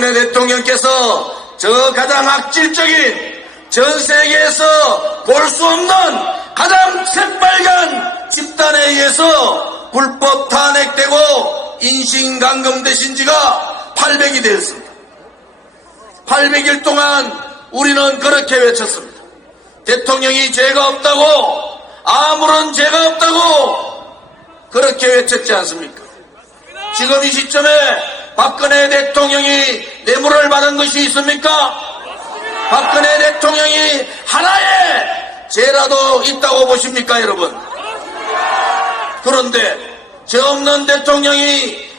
박근혜 대통령께서 저 가장 악질적인 전 세계에서 볼 수 없는 가장 새빨간 집단에 의해서 불법 탄핵되고 인신감금되신 지가 800이 되었습니다. 800일 동안 우리는 그렇게 외쳤습니다. 대통령이 죄가 없다고 아무런 죄가 없다고 그렇게 외쳤지 않습니까? 지금 이 시점에 박근혜 대통령이 뇌물을 받은 것이 있습니까? 박근혜 대통령이 하나의 죄라도 있다고 보십니까, 여러분? 그런데 죄 없는 대통령이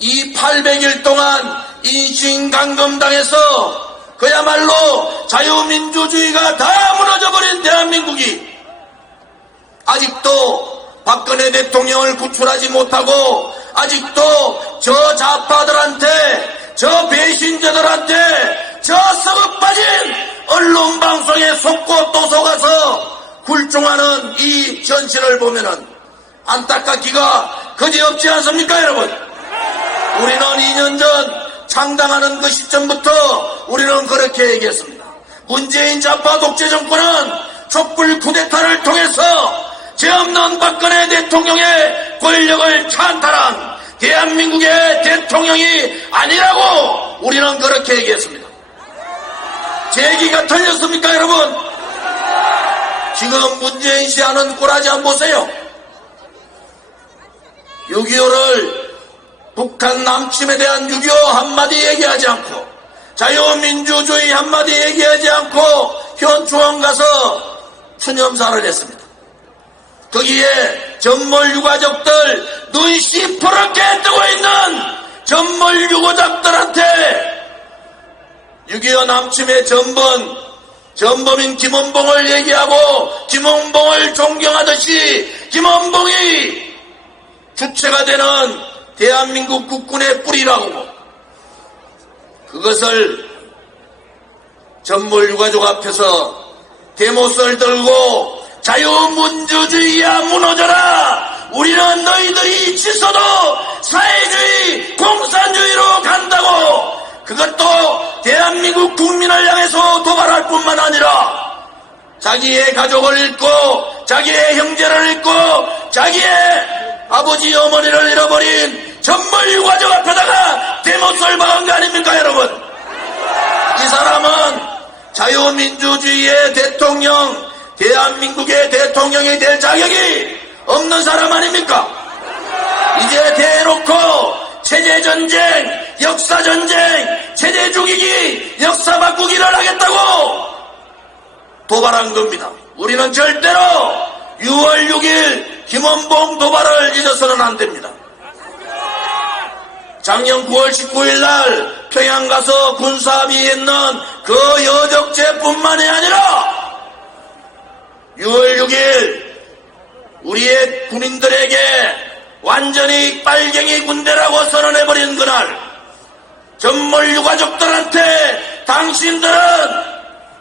이 800일 동안 인신강금당해서 그야말로 자유민주주의가 다 무너져버린 대한민국이 아직도 박근혜 대통령을 구출하지 못하고 아직도 저 좌파들한테 저 배신자들한테 저 썩어 빠진 언론 방송에 속고 또 속아서 굴종하는 이 현실을 보면은 안타깝기가 그지없지 않습니까 여러분? 우리는 2년 전 창당하는 그 시점부터 우리는 그렇게 얘기했습니다. 문재인 좌파 독재 정권은 촛불 쿠데타를 통해서 죄 없는 박근혜 대통령의 권력을 찬탈한 대한민국의 대통령이 아니라고 우리는 그렇게 얘기했습니다. 제 얘기가 틀렸습니까, 여러분? 지금 문재인 씨 하는 꼬라지 한번 보세요. 6.25를 북한 남침에 대한 6.25 한마디 얘기하지 않고 자유민주주의 한마디 얘기하지 않고 현충원 가서 추념사를 했습니다. 거기에 전몰 유가족들 눈 시퍼렇게 뜨고 있는 전몰 유가족들한테 6.25 남침의 전범, 전범인 김원봉을 얘기하고 김원봉을 존경하듯이 김원봉이 주체가 되는 대한민국 국군의 뿌리라고 그것을 전몰 유가족 앞에서 대모설 들고 자유민주주의야 무너져라 우리는 너희들이 지서도 사회주의 공산주의로 간다고 그것도 대한민국 국민을 향해서 도발할 뿐만 아니라 자기의 가족을 잃고 자기의 형제를 잃고 자기의 아버지 어머니를 잃어버린 전몰 유가족 앞에다가 대못을 박은 거 아닙니까 여러분? 이 사람은 자유민주주의의 대통령 대한민국의 대통령이 될 자격이 없는 사람 아닙니까? 이제 대놓고 체제전쟁 역사전쟁 체제 죽이기 역사 바꾸기를 하겠다고 도발한 겁니다. 우리는 절대로 6월 6일 김원봉 도발을 잊어서는 안 됩니다. 작년 9월 19일 날 평양 가서 군사합의했는 그 여적죄뿐만이 아니라 6월 6일 우리의 군인들에게 완전히 빨갱이 군대라고 선언해버린 그날 전몰 유가족들한테 당신들은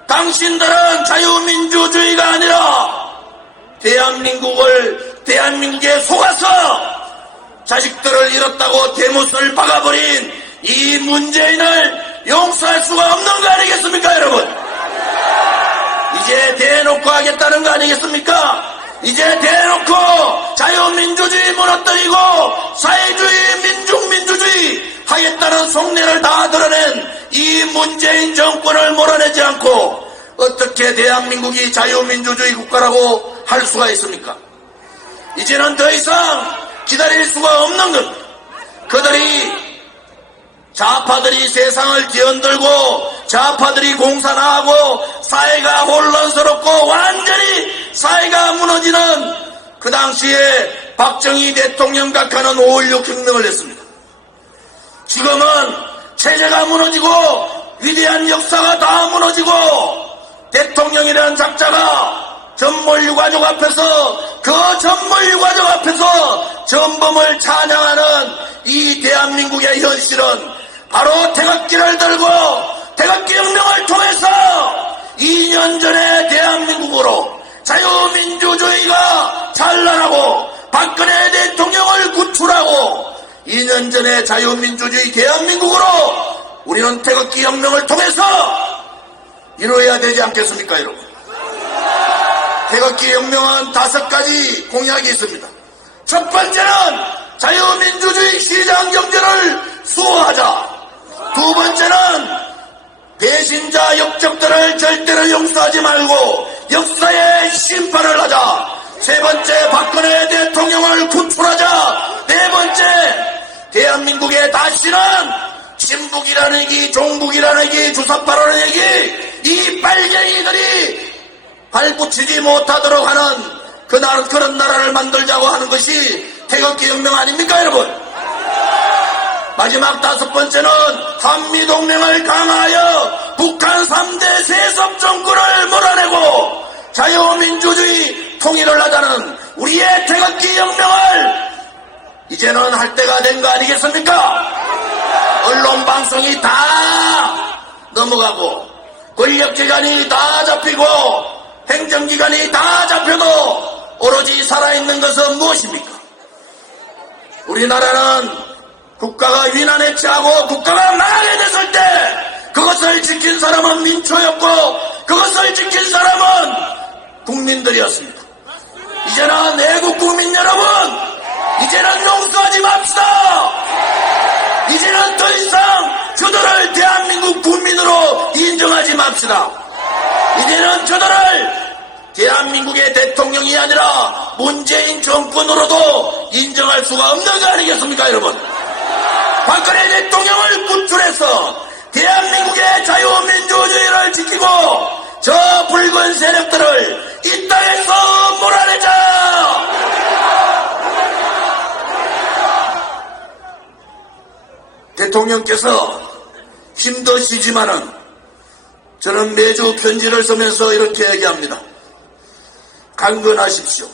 당신들은 자유민주주의가 아니라 대한민국을 대한민국에 속아서 자식들을 잃었다고 대못을 박아버린 이 문재인을 용서할 수가 없는 거 아니겠습니까 여러분? 이제 대놓고 하겠다는 거 아니겠습니까 이제 대놓고 자유민주주의 무너뜨리고 사회주의 민중민주주의 하겠다는 속내를 다 드러낸 이 문재인 정권을 몰아내지 않고 어떻게 대한민국이 자유민주주의 국가라고 할 수가 있습니까 이제는 더 이상 기다릴 수가 없는 겁니다. 그들이 좌파들이 세상을 뒤흔들고 좌파들이 공산화하고 사회가 혼란스럽고 완전히 사회가 무너지는 그 당시에 박정희 대통령 각하는 5.16 혁명을 했습니다. 지금은 체제가 무너지고 위대한 역사가 다 무너지고 대통령이라는 작자가 전몰 유가족 앞에서 그 전몰 유가족 앞에서 전범을 찬양하는 이 대한민국의 현실은 바로 태극기를 들고 태극기 혁명을 통해서 2년 전에 대한민국으로 자유민주주의가 찬란하고 박근혜 대통령을 구출하고 2년 전에 자유민주주의 대한민국으로 우리는 태극기 혁명을 통해서 이루어야 되지 않겠습니까, 여러분? 태극기 혁명은 다섯 가지 공약이 있습니다. 첫 번째는 자유민주주의 시장 경제를 수호하자. 두 번째는 배신자 역적들을 절대로 용서하지 말고 역사의 심판을 하자. 세 번째 박근혜 대통령을 구출하자. 네 번째 대한민국에 다시는 친북이라는 얘기, 종북이라는 얘기, 주사파라는 얘기 이 빨갱이들이 발붙이지 못하도록 하는 그 나라, 그런 나라를 만들자고 하는 것이 태극기 혁명 아닙니까 여러분? 마지막 다섯 번째는 한미동맹을 강화하여 북한 3대 세습 정권을 몰아내고 자유민주주의 통일을 하자는 우리의 태극기 혁명을 이제는 할 때가 된 거 아니겠습니까? 언론 방송이 다 넘어가고 권력기관이 다 잡히고 행정기관이 다 잡혀도 오로지 살아있는 것은 무엇입니까? 우리나라는 국가가 위난에 처하고 국가가 망하게 됐을 때 그것을 지킨 사람은 민초였고 그것을 지킨 사람은 국민들이었습니다. 이제는 애국 국민 여러분 이제는 용서하지 맙시다. 이제는 더 이상 저들을 대한민국 국민으로 인정하지 맙시다. 이제는 저들을 대한민국의 대통령이 아니라 문재인 정권으로도 인정할 수가 없는 거 아니겠습니까, 여러분? 박근혜 대통령을 구출해서 대한민국의 자유민주주의를 지키고 저 붉은 세력들을 이 땅에서 몰아내자! 대통령께서 힘드시지만은 저는 매주 편지를 쓰면서 이렇게 얘기합니다. 강건하십시오.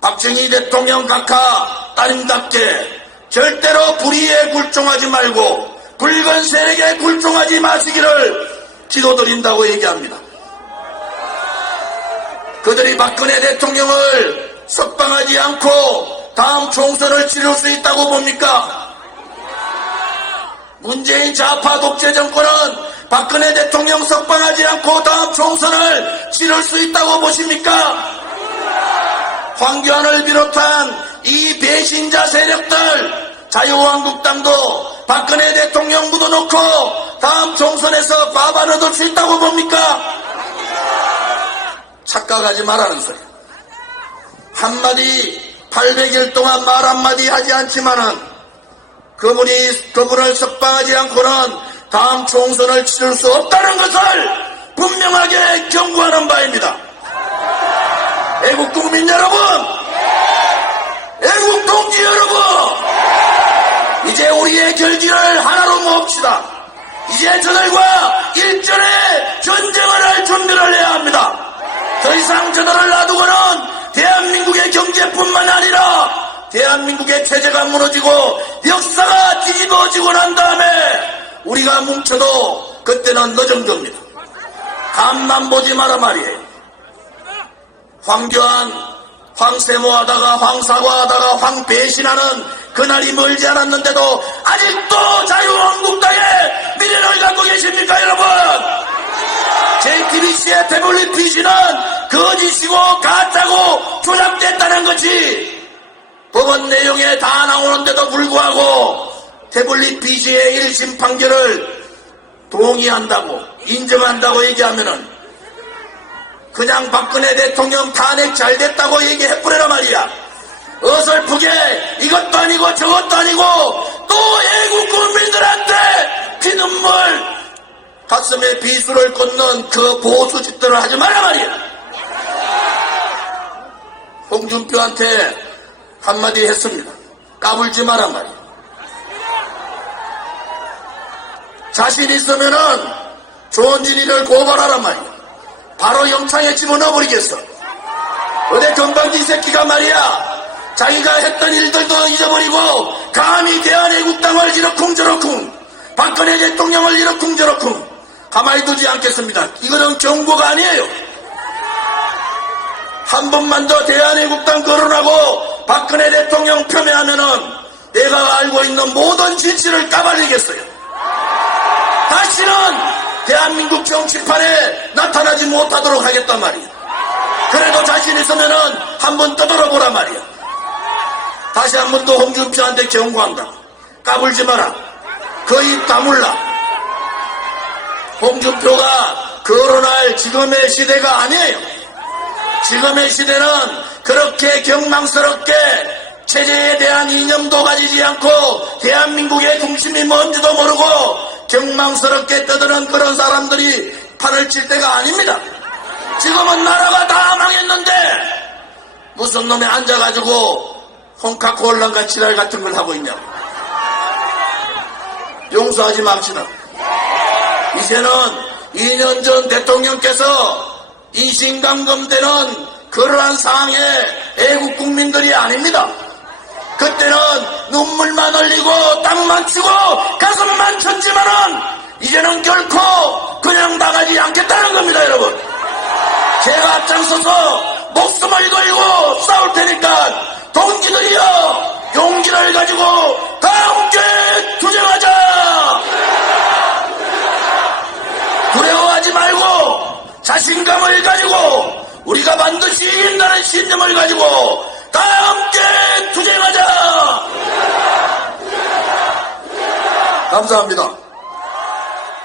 박정희 대통령 각하 따님답게 절대로 불의에 굴종하지 말고 붉은 세력에 굴종하지 마시기를 기도드린다고 얘기합니다. 그들이 박근혜 대통령을 석방하지 않고 다음 총선을 치를 수 있다고 봅니까? 문재인 좌파 독재 정권은 박근혜 대통령 석방하지 않고 다음 총선을 치를 수 있다고 보십니까? 황교안을 비롯한 이 배신자 세력들 자유한국당도 박근혜 대통령 묻어놓고 다음 총선에서 과반 얻을 수 있다고 봅니까? 착각하지 말라는 소리. 한마디 800일 동안 말 한마디 하지 않지만은 그분이 그분을 석방하지 않고는 다음 총선을 치를 수 없다는 것을 분명하게 경고하는 바입니다. 애국 국민 여러분, 애국 동지 여러분, 이제 우리의 결기를 하나로 모읍시다. 이제 저들과 일전에 전쟁을 할 준비를 해야 합니다. 더 이상 저들을 놔두고는 대한민국의 경제뿐만 아니라 대한민국의 체제가 무너지고 역사가 뒤집어지고 난 다음에 우리가 뭉쳐도 그때는 겁니다. 감만 보지 마라 말이에요. 황교안, 황세모 하다가 황사과 하다가 황배신하는 그날이 멀지 않았는데도 아직도 자유한국당에 미래를 갖고 계십니까 여러분? JTBC의 태블릿 PC는 거짓이고 가짜고 조작됐다는 것이 법원 내용에 다 나오는데도 불구하고 태블릿 BC의 1심 판결을 동의한다고 인정한다고 얘기하면은 그냥 박근혜 대통령 탄핵 잘 됐다고 얘기해버려라 말이야. 어설프게 이것도 아니고 저것도 아니고 가슴에 비수를 꽂는 그 보수 짓들을 하지 말라 말이야. 홍준표한테 한마디 했습니다. 까불지 마라 말이야. 자신 있으면은 조원진이를 고발하란 말이야. 바로 영창에 집어넣어버리겠어. 어디 건방지 새끼가 말이야. 자기가 했던 일들도 잊어버리고 감히 대한애국당을 이러쿵저러쿵 박근혜 대통령을 이러쿵저러쿵 가만히 두지 않겠습니다. 이거는 경고가 아니에요. 한 번만 더 대한애국당 거론하고 박근혜 대통령 폄훼하면은 내가 알고 있는 모든 진실을 까발리겠어요. 다시는 대한민국 정치판에 나타나지 못하도록 하겠단 말이야. 그래도 자신 있으면은 한 번 떠들어 보란 말이야. 다시 한 번 더 홍준표한테 경고한다. 까불지 마라. 그입 다물라. 홍준표가 거론할 지금의 시대가 아니에요. 지금의 시대는 그렇게 경망스럽게 체제에 대한 이념도 가지지 않고 대한민국의 중심이 뭔지도 모르고 경망스럽게 떠드는 그런 사람들이 판을 칠 때가 아닙니다. 지금은 나라가 다 망했는데 무슨 놈이 앉아가지고 홍카콜란과 지랄 같은 걸 하고 있냐고. 용서하지 맙시다. 이제는 2년 전 대통령께서 인신감금되는 그러한 상황에 애국 국민들이 아닙니다. 그때는 눈물만 흘리고 땅만 치고 가슴만 쳤지만은 이제는 결코 그냥 나가지 않겠다는 겁니다, 여러분. 제가 앞장서서 목숨을 걸고 싸울 테니까 동지들이여 용기를 가지고 다 함께 투쟁하자! 두려워하지 말고 자신감을 가지고 우리가 반드시 이긴다는 신념을 가지고 다 함께 투쟁하자! 감사합니다.